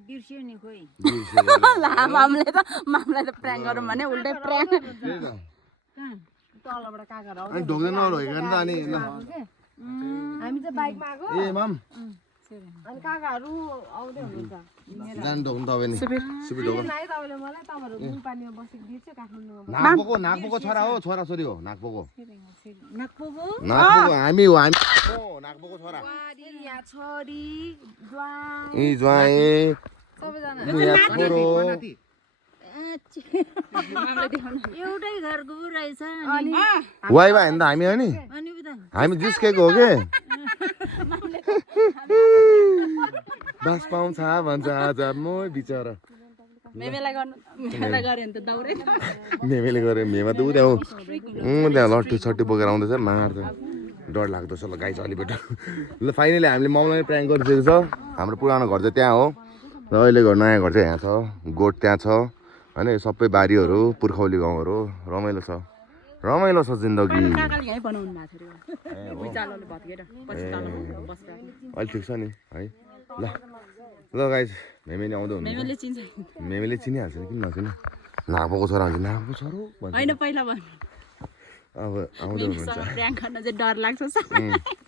बिर्सियो नि खोइ मामलाई त प्र्याङ गरौँ भने उल्टै प्र्याङ। तलबाट कागहरू अनि ढोक्दैन नरोइकन त अनि हामी चाहिँ बाइकमा आएको ए माम अनि काकाहरू आउँदै हुनुहुन्छ। जान ढोक्नु तपाईँ नि सुबि ढोक्नु। तपाईँले मलाई तपाईँहरू मुलपानीमा बसेको बिर्स्यो काठमाडौँमा। नागपोको छोरा हो छोरा छोरी हो नागपोको नागपोको हामी हो हामी नागपोको छोरा छोरी ज्वाइँ सबैजना छोरो एउटै घरको पो रहेछ वाइवा होइन त हामी हो नि हामी जिस्केको हो के बस पाउँछ भन्छ आज म बिचरा मेमेलाई गरे नि त दौडे मेमेले गरे मेमा त ऊ त्यहाँ हो त्यहाँ लट्ठी सट्टी बोकेर आउँदैछ मार्छ डर लाग्दछ ल गाई चाहिँ अलिबेट ल फाइनली हामीले ममलाई प्र्याङ्क गरिसकेको छ हाम्रो पुरानो घर चाहिँ त्यहाँ हो र अहिले घर नयाँ घर चाहिँ यहाँ छ गोठ त्यहाँ छ होइन यो सबै बारीहरू पुर्खौली गाउँहरू रमाइलो छ जिन्दगी अहिले ठिक छ नि है ल गाइस मेमेले आउँदै हुनु मेमेले चिनिहाल्छ नि किन नचिने नापाको छोरा हुन्छ नापाको छोरो होइन पहिला भन अब आउँदै हुनुहुन्छ प्र्याङ्क गर्न चाहिँ डर लाग्छ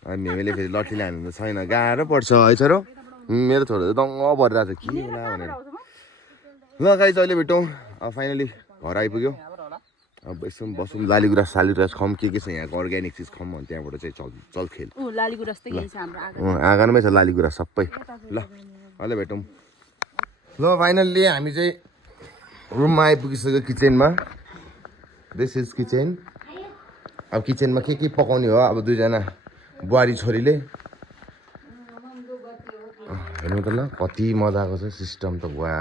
अनि मेमेले फेरि लट्ठी लानु त छैन गाह्रो पर्छ है छोरो मेरो छोरो त दङ्ग परिरहेको छ के होला भनेर ल गाइस अहिले भेटौँ अब फाइनली घर आइपुग्यो अब यसो बसौँ लालीगुराँस खाउँ के छ यहाँको अर्ग्यानिक चिज खाउँ अनि त्यहाँबाट चाहिँ चल खेल आँगनमै छ लालीगुराँस सबै ल अहिले भेटौँ ल फाइनल्ली हामी चाहिँ रुममा आइपुगिसक्यो किचनमा दिस इज किचन अब किचनमा के पकाउने हो अब दुईजना बुहारी छोरीले हेर्नु त ल कति मजाको छ सिस्टम त वा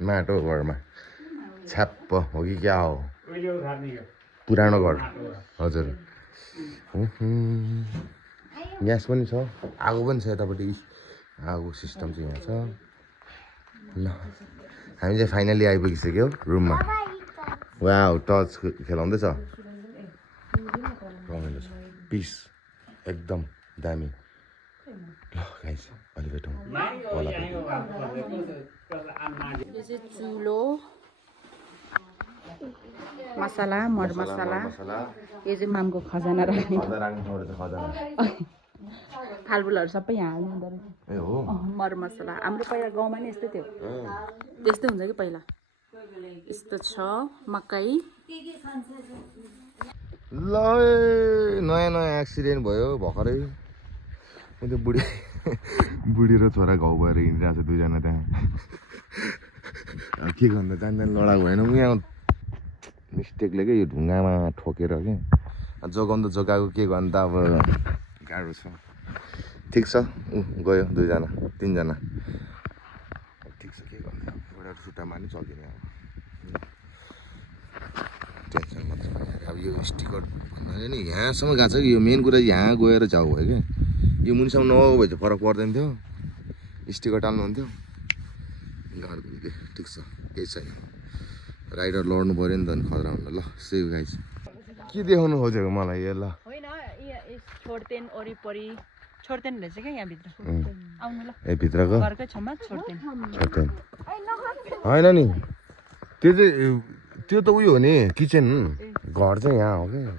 माटो घरमा छ्याप्प हो कि क्या हो पुरानो घर हजुर ग्यास पनि छ आगो पनि छ यतापट्टि आगो सिस्टम चाहिँ यहाँ छ ल हामी चाहिँ फाइनली आइपुगिसक्यो रुममा वा टच खेलाउँदैछ रमाइलो छ पिस एकदम दामी ल गाइस अलि भेटौँ होला चुलो मसला मर मसला यो चाहिँ मामको खजाना राख्ने फालफुलहरू सबै यहाँ हाल्नु हुँदो रहेछ मर मसला हाम्रो पहिला गाउँमा नि यस्तै थियो त्यस्तै हुन्छ कि पहिला यस्तो छ मकै ल नयाँ एक्सिडेन्ट भयो भर्खरै त्यो बुढी र छोरा घाउ भएर हिँडिरहेको छ दुईजना त्यहाँ के गर्नु जान लडाएको भएन यहाँ मिस्टेकले क्या यो ढुङ्गामा ठोकेर क्या जोगाउनु त जोगाएको के गर्नु त अब गाह्रो छ ठिक छ गयो दुईजना तिनजना ठिक छ के गर्नु एउटा सुट्टा मार्नु चल्दिने अब टेन्सन मात्र अब यो स्टिकर भन्नाले नि यहाँसम्म गएको छ कि यो मेन कुरा यहाँ गएर जाऊ भयो क्या यो मुनिसम्म नगएको भए चाहिँ फरक पर्दैन थियो स्टिकर टाल्नुहुन्थ्यो गाडको ठिक छ केही छैन राइडर लड्नु पऱ्यो नि त अनि खतरा हुनु ल सेभ गाइस के देखाउनु खोजेको मलाई यो ल होइन छोड्तेन वरिपरि छोड्तेन रहेछ क्या यहाँभित्र आउनु ल ए भित्रको घरकै छेउमा छोड्तेन होइन नि त्यो त उयो हो नि किचन घर चाहिँ यहाँ हो क्या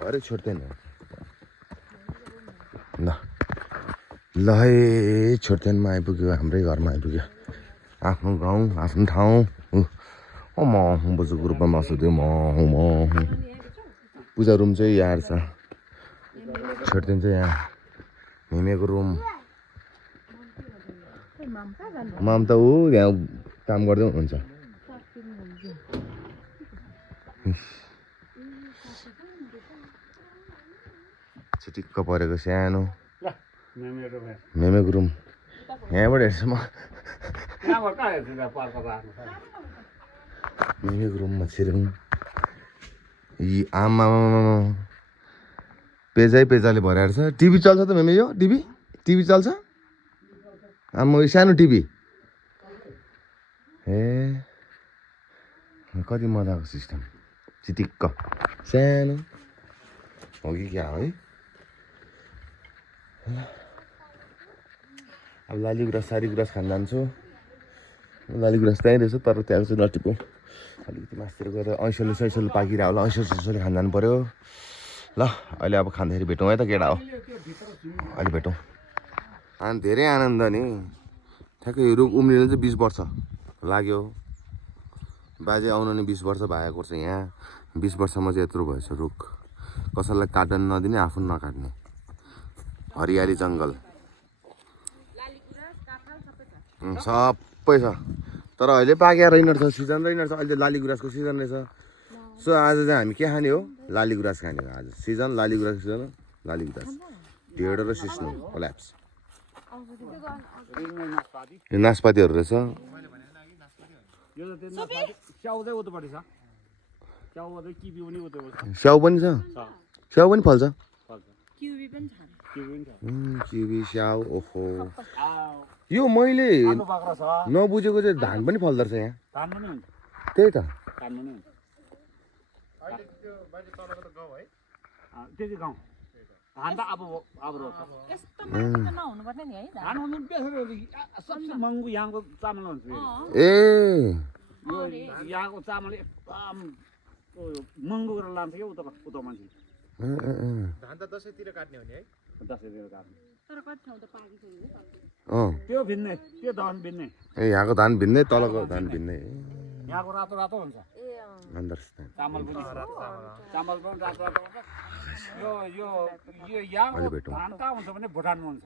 घरै छोड्दैन ल है छोड्तेनमा आइपुग्यो हाम्रै घरमा आइपुग्यो आफ्नो गाउँ आफ्नो ठाउँ म बजु ग्रुपमा बस्छु म पूजा रुम चाहिँ यहाँ छ छोड्तेन चाहिँ यहाँ हिमेको रुम माम त ऊ यहाँ काम गर्दै हुनुहुन्छ चिटिक्क परेको सानो मेमेको रुम यहाँबाट हेर्छु म मेमेको रुममा छिरौँ यी आमा पेजाले भराएर छ टिभी चल्छ त मेमे यो टिभी चल्छ आमा यो सानो टिभी ए कति मजाको सिस्टम चिटिक्क सानो हो कि क्या हो है अब लालीगुराँस सारीगुराँस खान जान्छु लालीगुराँस त्यहीँ रहेछ तर त्यहाँ चाहिँ लट्टीको अलिकति मासतिर गएर ऐसोले पाकिरहेको होला ऐसोले खान जानु पऱ्यो ल अहिले अब खाँदाखेरि भेटौँ है त केटा हो अहिले भेटौँ अनि धेरै आनन्द नि ठ्याक्कै रुख उम्रिनु चाहिँ 20 वर्ष लाग्यो बाजे आउनु नि 20 वर्ष भएको छ यहाँ 20 वर्षमा चाहिँ यत्रो भएछ रुख कसैलाई काट्न नदिने आफू नकाट्ने हरियाली जङ्गल सबै छ तर अहिले पाकेर रहेन छ सिजन रहेन छ अहिले लाली गुराँसको सिजन रहेछ सो आज चाहिँ हामी के खाने हो लाली गुराँस खाने हो आज सिजन लाली गुराँस सिजन लाली गुराँस ढेँडो र सिस्नो कोल्याप्स यो नासपातीहरू रहेछ स्याउ पनि छ स्याउ पनि फल्छ किवी स्याउ ओहो यो मैले नबुझेको चाहिँ धान पनि फल्दो रहेछ यहाँ त्यही त ए यहाँको चामल एकदम महँगो गरेर लान्छ क्या उता मान्छे धान त दसैँतिर काट्ने हो नि है दसैँतिर काट्ने तर कति ठाउँ त पाकिसक्यो त्यो भिन्नै त्यो धान भिन्नै ए यहाँको धान भिन्नै तलको धान भिन्नै यहाँको रातो रातो हुन्छ चामल पनि रातो हुन्छ यो यो यो यहाँको धान कहाँ हुन्छ भने भुटानमा हुन्छ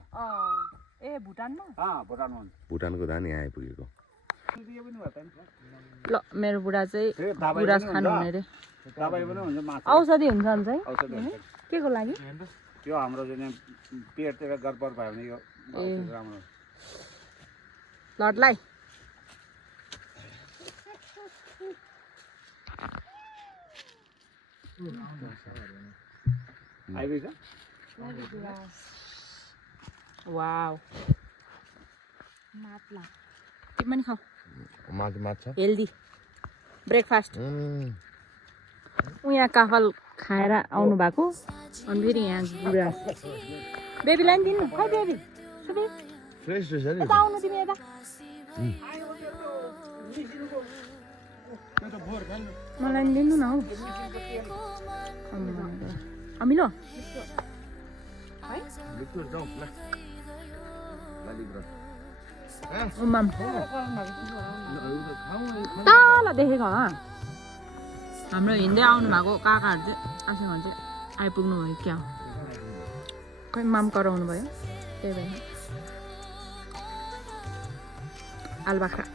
ए भुटानमा भुटानमा हुन्छ भुटानको धान यहाँ आइपुगेको ल मेरो बुढा चाहिँ गुराँस खानु हुने रे दबाई पनि हुन्छ माछा औषधि हुन्छ भने चाहिँ औषधि हुन्छ के को लागि त्यो हाम्रो चाहिँ पेटतिर गडबड भयो भने यो औषधि राम्रो लडलाई आइपुग्छ वाउ मात्ला तिमी पनि खाऊ माछा हेल्दी ब्रेकफास्ट यहाँ काफल खाएर आउनु भएको अनि फेरि यहाँ गुराँस बेबीलाई पनि दिनु खै बेबी सुबी फ्रेस रहेछ नि यता आउनु तिमी यता मलाई पनि दिनु न हौ अमिलो तल देखेको हाम्रो हिँड्दै आउनु भएको काकाहरू चाहिँ आसँग चाहिँ आइपुग्नु भयो क्या खै माम कराउनु भयो त्यही भएर आलुबाख्रा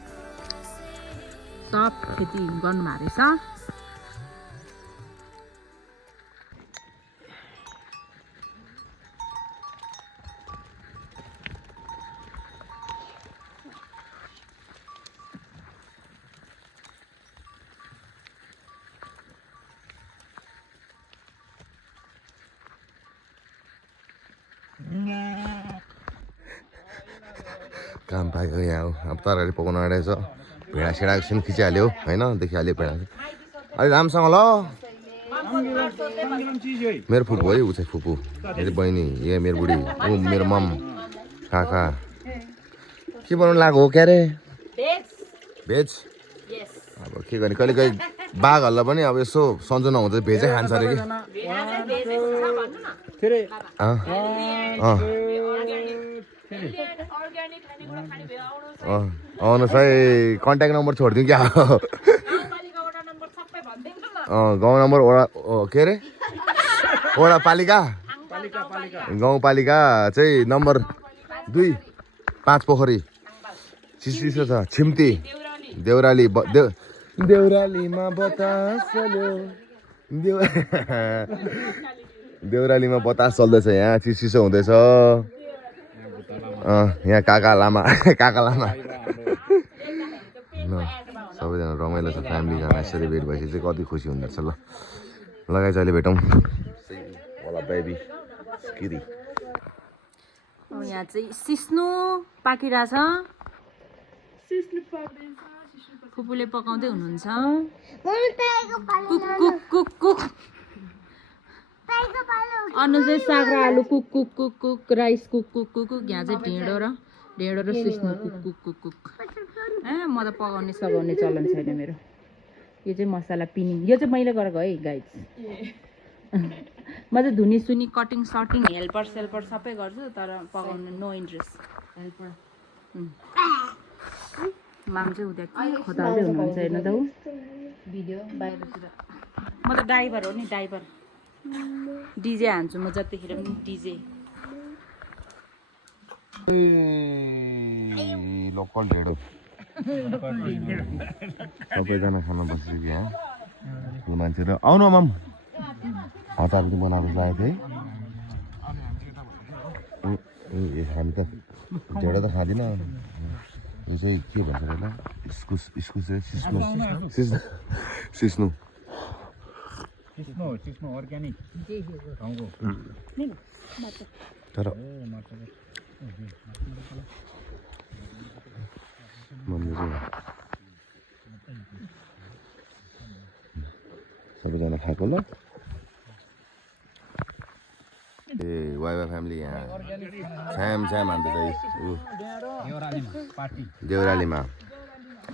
सब खेती गर्नुभएको रहेछ काम पाएको यहाँ हो अब तरकारी पकाउनु आइरहेछ भेडा सेडा एकछिन खिचिहाल्यो होइन देखिहाल्यो भेडा अलि राम्रोसँग ल मेरो फुपू है ऊ चाहिँ फुपू मेरो बहिनी यहाँ मेरो बुढी ऊ मेरो मम काका के बनाउनु लाग्यो हो क्यारे भेज अब के गर्ने कहिले कहिले बाघहरूलाई पनि अब यसो सन्चो नहुँदा भेजै खान्छ अरे कि आउनुहोस् है कन्ट्याक्ट नम्बर छोडिदिउँ क्या गाउँ नम्बर वडा के अरे वडा पालिका गाउँपालिका चाहिँ नम्बर 2 5 पोखरी चिसो छ छिम्ती देउराली देउरालीमा बतास चल्यो देउरालीमा बतास चल्दैछ यहाँ चिसो हुँदैछ यहाँ काका लामा सबैजना रमाइलो छ फ्यामिलीजना यसरी भेट भएपछि चाहिँ कति खुसी हुँदो रहेछ ल लगाइ चाहिँ अहिले भेटौँ होला बेबी स्किरी यहाँ चाहिँ सिस्नो पाकिरहेछ फुपूले पकाउँदै हुनुहुन्छ कुक कुक कुक कुक अनु चाहिँ साग र आलु cook cook cook cook rice cook cook cook cook यहाँ चाहिँ ढेँडो र सिस्नो कुक कुक कुक कुक ए म त पकाउने सघाउने चलन छैन मेरो यो चाहिँ मसला पिनिङ यो चाहिँ मैले गरेको है गाइज म चाहिँ धुनी सुनी कटिङ सटिङ हेल्पर सेल्पर सबै गर्छु तर पकाउनु नो इन्ट्रेस्ट हेल्पर माम चाहिँ उता के खोताल्दै हुनुहुन्छ हेर्नु त ऊ भिडियो बाहिरतिर म त ड्राइभर हो नि ड्राइभर डिजे हान्छु म जतिखेर पनि डिजे लोकल ढेँडो सबैजना खान बसिसक्यो यहाँ ठुलो मान्छेहरू आउनु माम अचार पनि बनाएर लागेको थिएँ हामी त ढेँडो त खाँदिनँ यो चाहिँ के भन्छ होला इस्कुस चाहिँ सिस्नु अर्ग्यानिक तर सबैजना खाएको ल ए वाइवा फ्यामिली यहाँ छ्याम हान्दैछ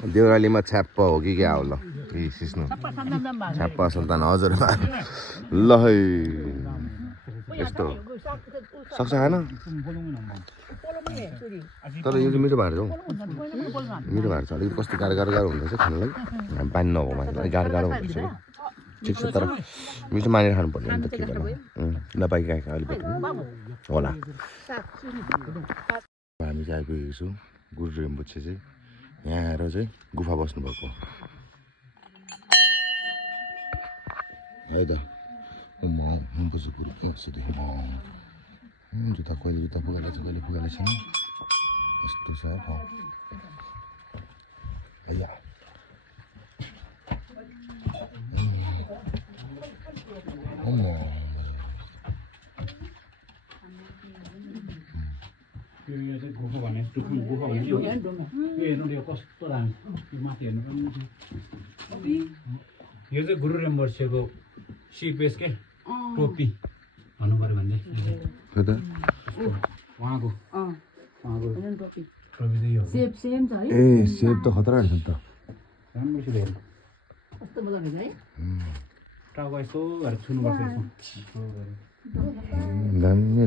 देउरालीमा छ्याप्प हो कि क्या हो ल ए सिस्नु छ्याप्प सन्तान हजुर ल है यस्तो सक्छ खान तर यो चाहिँ मिठो भाँडो छ हौ मिठो भाँडो छ अलिकति कस्तो गाह्रो हुँदैछ खानलाई पानी नभएमा गाह्रो हुँदैछ कि ठिक छ तर मिठो मानेर खानुपर्छ नि त के गर्नु नपाइ गाई अलिकति होला हामी चाहिँ आइपुगेको छौँ गुरु रिम्पोछे चाहिँ यहाँ आएर चाहिँ गुफा बस्नुभएको है त बस्छु गुरु जुत्ता कहिले जुत्ता पुगाएको छ कहिले पुगाएको छैन यस्तो छ ठाउँ हैया गुफा भने गुफा हुन्छ यो हेर्नु यो कस्तो राम्रो माथि हेर्नु पनि यो चाहिँ गुरु रिम्पोछेको सिपेस के टोपी भन्नु पर्यो भने उहाँको टोपी चाहिँ यो सेम छ है ए सेप त खतरा रहेछ नि त राम्रोसित हेर्नु कस्तो मजाले है टाउको यस्तो गरेर छुनुपर्छ दामी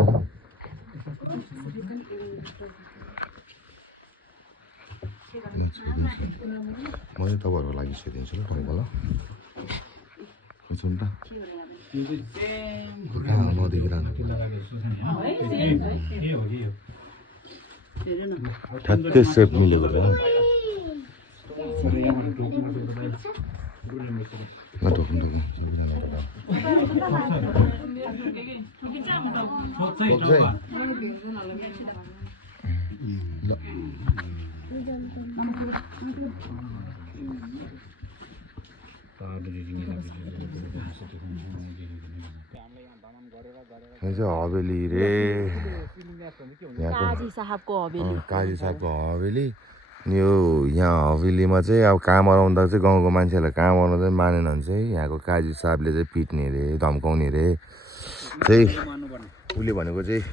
मैले तपाईँहरूको लागि सोधिदिन्छु ल टाउको ल सुन त ठ्याक्कै सेप मिलेको छ हवेली रे काजी साहबको हवेली यो यहाँ हवेलीमा चाहिँ अब काम अराउँदा चाहिँ गाउँको मान्छेहरूलाई काम अराउँदा चाहिँ मानेन भने चाहिँ यहाँको काजी साहबले चाहिँ पिट्ने अरे धम्काउने अरे चाहिँ उसले भनेको चाहिँ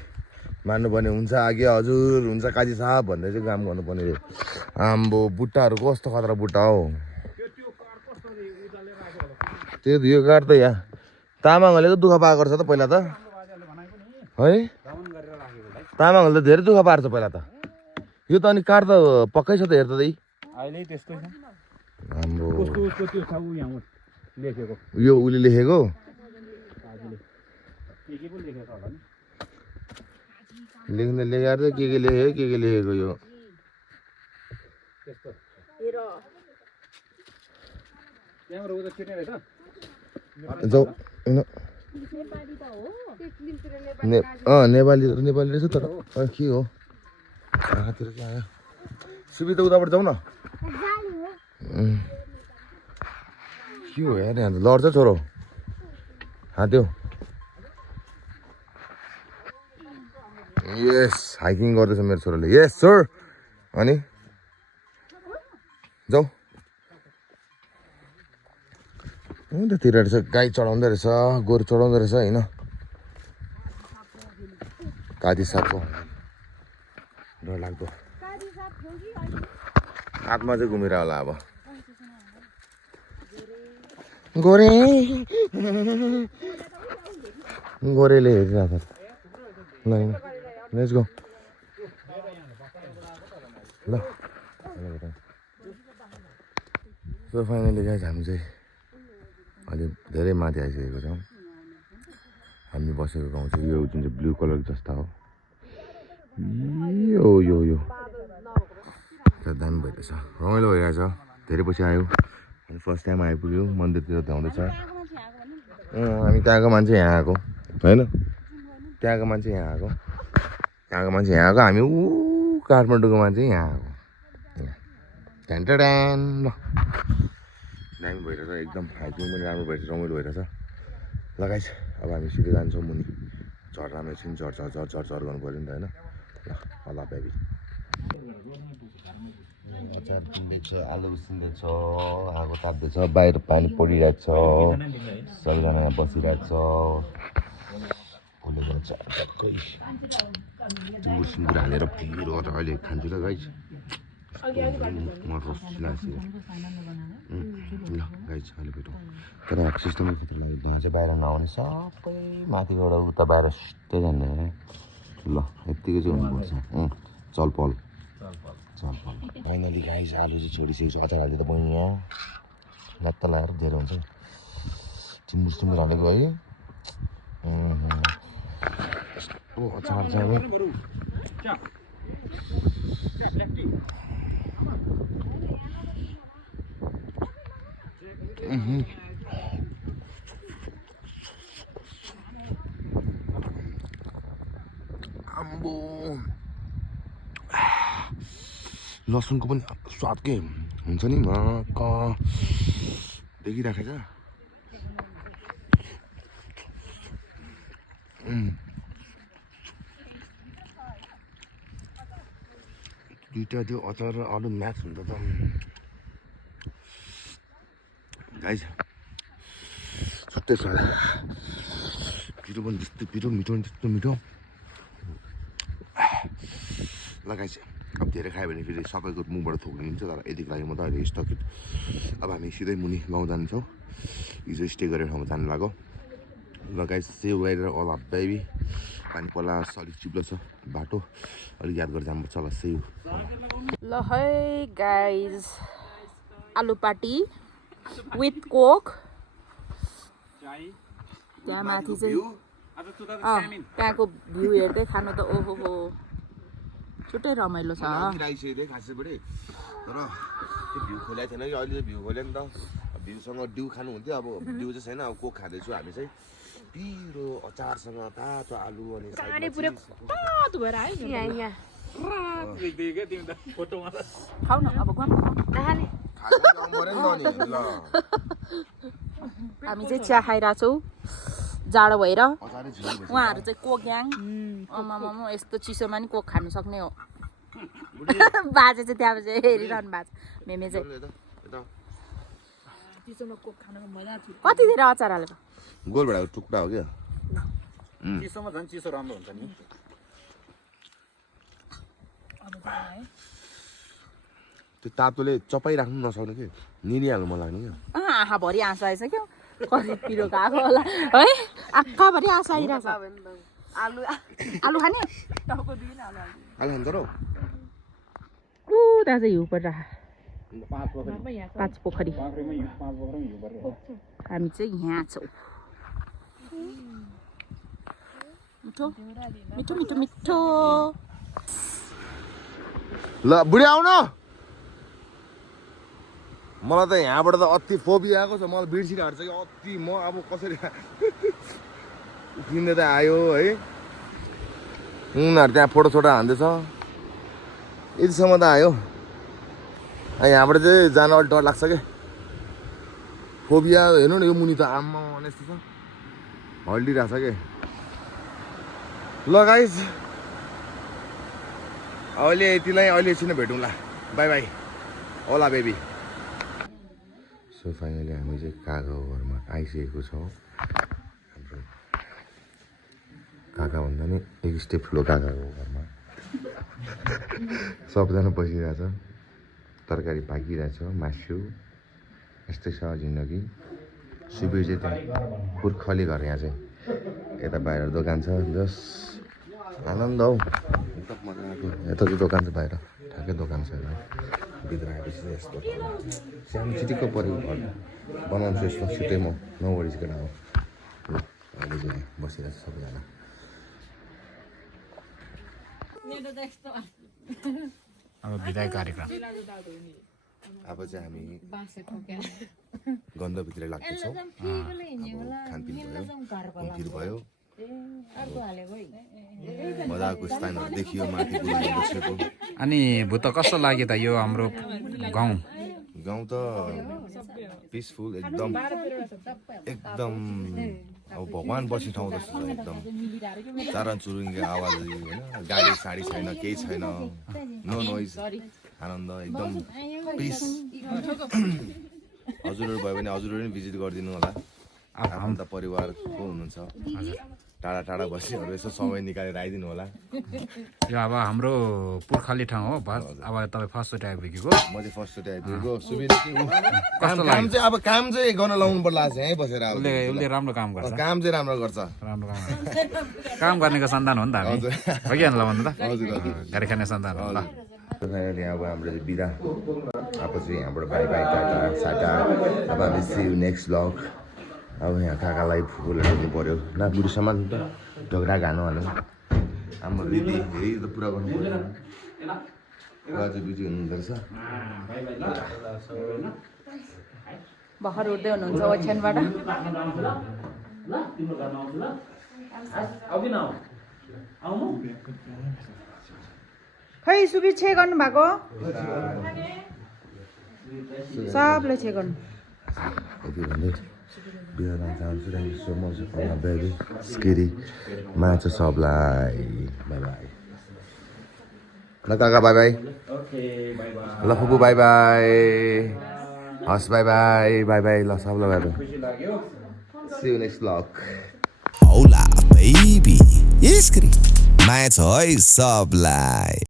मान्नुपर्ने हुन्छ आगे हजुर हुन्छ काजी साहब भन्दै चाहिँ काम गर्नुपर्ने अरे आम्बो बुट्टाहरू कस्तो खतरा बुट्टा हो त्यो यो काठ त यहाँ तामाङहरूले त दुःख पाएको रहेछ त पहिला त है तामाङहरूले त धेरै दुःख पार्छ पहिला त यो त अनि काठ त पक्कै छ त हेर त दाइ अहिले त्यस्तै छ हाम्रो उसको त्यो छ उ यहाँ लेखेको यो उसले लेखेको के पो लेखेको होला नि लेखेर चाहिँ के लेखेको यो त्यस्तो त्यहाँबाट उता छिर्ने रहेछ जाऊ नेपाली रहेछ तर के हो आँखातिर चाहिँ आयो सुविधा उताबाट जाउँ न के हो यार यहाँ त लड्छ छोरो हात्यो यस हाइकिङ गर्दैछ मेरो छोराले यस सर अनि जाऊ त्यतिर रहेछ गाई चढाउँदो रहेछ गोरु चढाउँदो रहेछ होइन काजी साहबको डर लाग्दो हातमा चाहिँ घुमेर होला अब गोरेले हेरिरहेको ल लेट्स गो ल सो फाइनली गाइस हामी चाहिँ अलि धेरै माथि आइसकेको छौँ हामी बसेको गाउँ चाहिँ यो जुन चाहिँ ब्लू कलर जस्ता हो यो दामी भइरहेछ रमाइलो भइरहेछ धेरै पछि आयो अनि फर्स्ट टाइम आइपुग्यो मन्दिरतिर धाउँदैछ हामी त्यहाँको मान्छे यहाँ आएको होइन त्यहाँको मान्छे यहाँ आएको त्यहाँको मान्छे यहाँ आएको हामी ऊ काठमाडौँको मान्छे यहाँ आएको ढ्यान ढ्यान ल दामी भइरहेछ एकदम हाइकिङ पनि राम्रो भइरहेछ रमाइलो भइरहेछ लगाइछ अब हामी सिधै जान्छौँ मुनि चढ्दामा एकछिन चढ गर्नु पऱ्यो नि त होइन ल ल बेबी आलु उसिन्दैछ आगो ताप्दैछ बाहिर पानी परिरहेको छ सबैजना यहाँ बसिरहेको छ भोलि टक्कै सुँगुर सुँगुर हालेर पिरो अहिले खान्छु ल गाइस म रसी लाग्छ ल गाइस अहिले भेटौँ तर सिस्टमै खतरा लाग्यो चाहिँ बाहिर नआउने सबै माथिबाट उता बाहिर सिधै जाने ल यत्तिकै चाहिँ हुनुपर्छ चलपल फाइनली गाइस आलु चाहिँ छोडिसकेको छ अचार हाल्दै त बहिनी यहाँ लत्त लगाएर धेरै हुन्छ चिमुर हालेको है यस्तो अचार चाहिँ आम्बो लसुनको पनि स्वाद के हुन्छ नि देखिराखेछ दुईटा त्यो अचार र आलु म्याच हुन्छ त गाइस छुट्टै स्वाद पिरो पनि त्यस्तो पिरो मिठो पनि त्यस्तो मिठो ल गाइस अब धेरै खायो भने फेरि सबैको मुखबाट थोक्लिन्छ तर यतिको लागि म त अहिले स्थगित अब हामी सिधै मुनि गाउँ जान्छौँ हिजो स्टे गरेर ठाउँमा जानु लाग्यो ल गाइस सेउ गरेर अल बेबी पानी पर्ला अलिक चिप्लो छ बाटो अलिक याद गरेर जानुपर्छ ल सेउ ल है गाइज आलु पाटी विथ कोक त्यहाँ माथि चाहिँ त्यहाँको भ्यू हेर्दै खानु त ओहो हो छुट्टै रमाइलो छ खासैबाटै तर त्यो भ्यू खोलेको थिएन कि अहिले चाहिँ भ्यू खोल्यो नि त भ्यूसँग डिउ खानु हुन्थ्यो अब डिउ चाहिँ छैन अब कोक खाँदैछु हामी चाहिँ पिरो अचारसँग तातो आलु अनि खाउ न अब हामी चाहिँ चिया खाइरहेछौँ जाडो भएर उहाँहरू चाहिँ कोक ग्याङ आमामामा यस्तो चिसोमा नि कोक खानु सक्ने हो बाजे चाहिँ त्यहाँ चाहिँ हेरिरहनु भएको छ मेमे चाहिँ कति धेरै अचार हालेको गोलभेडाको टुक्रा हो क्या चिसोमा झन् चिसो राम्रो हुन्छ नि त्यो तातोले चपाइराख्नु नसक्ने कि निलिहाल्नु मन लाग्ने क्या आँखाभरि आँसु आएछ क्या कति पिरो गएको होला है आँखाभरि आँसु आइरहेछ आलु खाने आलु खान्छ र ऊ त्यहाँ चाहिँ हिउँ परिरह 5 पोखरी हामी चाहिँ यहाँ छौँ मिठो मिठो मिठो मिठो ल बुढी आउन मलाई त यहाँबाट त अति फोबिया आएको छ मलाई बिर्सिन हाट्छ कि अति म अब कसरी उफ्रिँदै त आयो है उनीहरू त्यहाँ फोटो हान्दैछ यतिसम्म त आयो यहाँबाट चाहिँ जान अलिक डर लाग्छ क्या फोबिया हेर्नु न यो मुनि त आम्मा यस्तो छ हल्लिरहेछ के ल गाइस अहिले यतिलाई अहिले एकछिन भेटौँला बाई बाई ओला बेबी सो फाइनली हामी चाहिँ काकाको घरमा आइसकेको छौँ हाम्रो काका भन्दा नि एक स्टेप ठुलो काकाको घरमा सबजना बसिरहेछ तरकारी पाकिरहेछ मासु यस्तै छ जिन्दगी शिविर चाहिँ त्यहाँ पुर्खली घर यहाँ चाहिँ यता बाहिर दोकान छ जस आनन्द हौ एकदम मजा आएको यता चाहिँ दोकान छ बाहिर ठ्याक्कै दोकान छ भित्र आएपछि चाहिँ यस्तो सानो चिटिक्क परेको घर बनाउँछु यस्तो छिटै म नौवरी केटा हो अहिले चाहिँ बसिरहेको छ सबैजना अब बिदाई कार्यक्रम अब चाहिँ हामी गन्धभित्र लाग्दैछौँ खानपिन भयो घुमफिर भयो मजाको स्थानहरू देखियो माथि बसेको अनि भूत कस्तो लाग्यो त यो हाम्रो गाउँ गाउँ त पिसफुल एकदम एकदम अब भगवान् बस्ने ठाउँ जस्तो छ एकदम चारनचुरुङ्गीको आवाज होइन गाडी साडी छैन केही छैन नो नोइज आनन्द एकदम पिस हजुरहरू भयो भने हजुरहरू पनि भिजिट गरिदिनु होला आफन्त परिवारको हुनुहुन्छ टाढा टाढा बस्नेहरू यसो समय निकालेर आइदिनु होला यो अब हाम्रो पुर्खाली ठाउँ हो अब तपाईँ फर्स्ट आइपुगेको म चाहिँ फर्स्ट आइपुगेको सुविधा काम चाहिँ अब काम चाहिँ गर्न लाउनु पर्ला यहीँ बसेर उसले राम्रो काम गर्छ काम चाहिँ राम्रो गर्छ राम्रो काम गर्नेको सन्तान हो नि त हामी हो कि ल भन्नु त हजुर हजुर गाडी खाने सन्तान हो ल फाइनली अब हाम्रो चाहिँ बिदा अब चाहिँ यहाँबाट बाई बाई टाटा साटा अब हामी सी यु नेक्स्ट ब्लग अब यहाँ काकालाई फुलहरू दिनु पऱ्यो न बुढीसम्म त झगडा घानु हाल्यो हाम्रो दिदी यही त पुरा गर्नु पऱ्यो आज बिजी हुनुहुँदो रहेछ भर्खर उठ्दै हुनुहुन्छ ओछ्यानबाट खै सुबि छे गर्नु भएको सबले छे गर्नु यति भन्दै बिहा चाहन्छु thank you so much baby scary माछ सबलाई बाई बाई ल काका बाई बाई ल फुपू बाई बाई हस् बाई बाई बाई बाई ल सबलाई bye bye see you next blog Hola baby, Iskri. माया छ है सबलाई